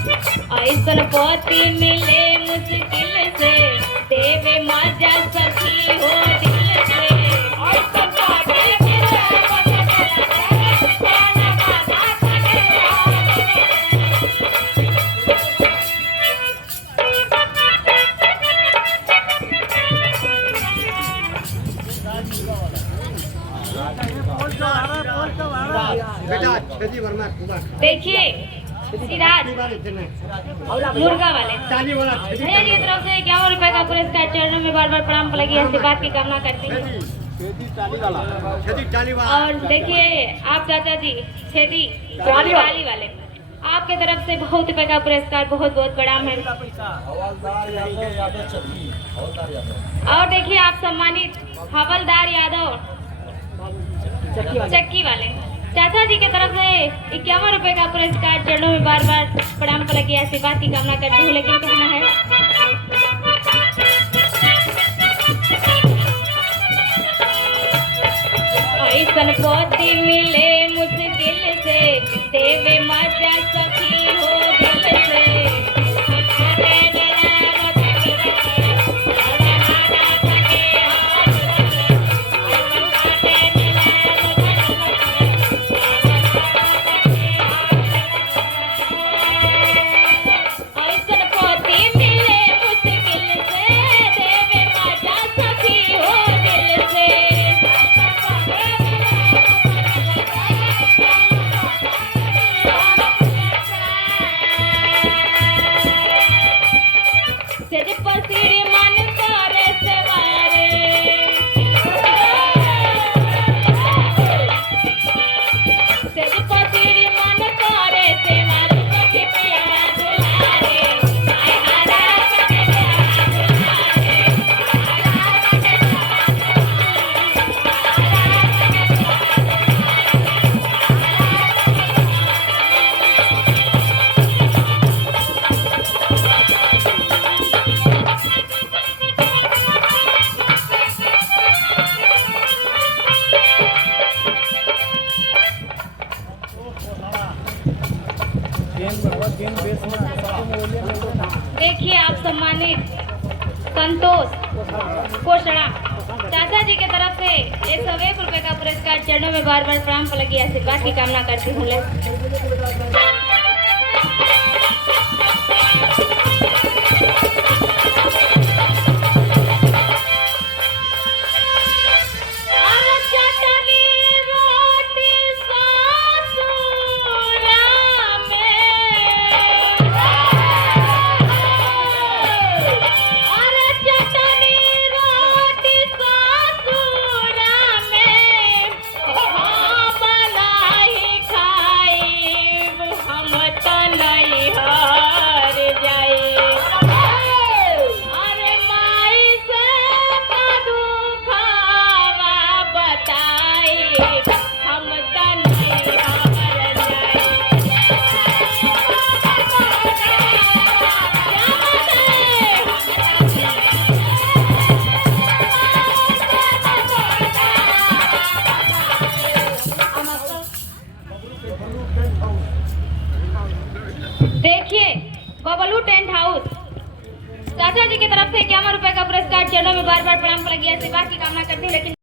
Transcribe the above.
ऐसन पति मिले मुश्किल से, देवे मजा सखी हो दिल से। ऐसन पति मिले देखिए सिराज मुर्गा वाले भैया जी की तरफ से 51 रुपए का पुरस्कार, चरणों में बार बार प्रणाम लगी आशीर्वाद की कामना करती हूँ। और देखिए आप चाचा जी छेदी टाली वाले, आपके तरफ से बहुत रुपए का पुरस्कार, बहुत बहुत प्रणाम है। और देखिए आप सम्मानित हवलदार यादव चक्की वाले, चाचा जी की तरफ से 51 रुपए का पुरस्कार, चरणों में बार बार प्रणाम लगी आशीर्वाद की कामना करती हूँ। लेकिन कहना है ऐसन पति मिले मुश्किल से, देवे मजा सखी हो दिल से। देखिए आप सम्मानित संतोष कोषणा, चाचा जी की तरफ से 101 रुपए का पुरस्कार, चरणों में बार बार प्रणाम लगी आशीर्वाद की कामना करती हूँ। देखिए बबलू टेंट हाउस, चाचा जी की तरफ से 51 रुपए का पुरस्कार, चरणों में बार बार प्रणाम लगी आशीर्वाद की कामना करती हूँ। लेकिन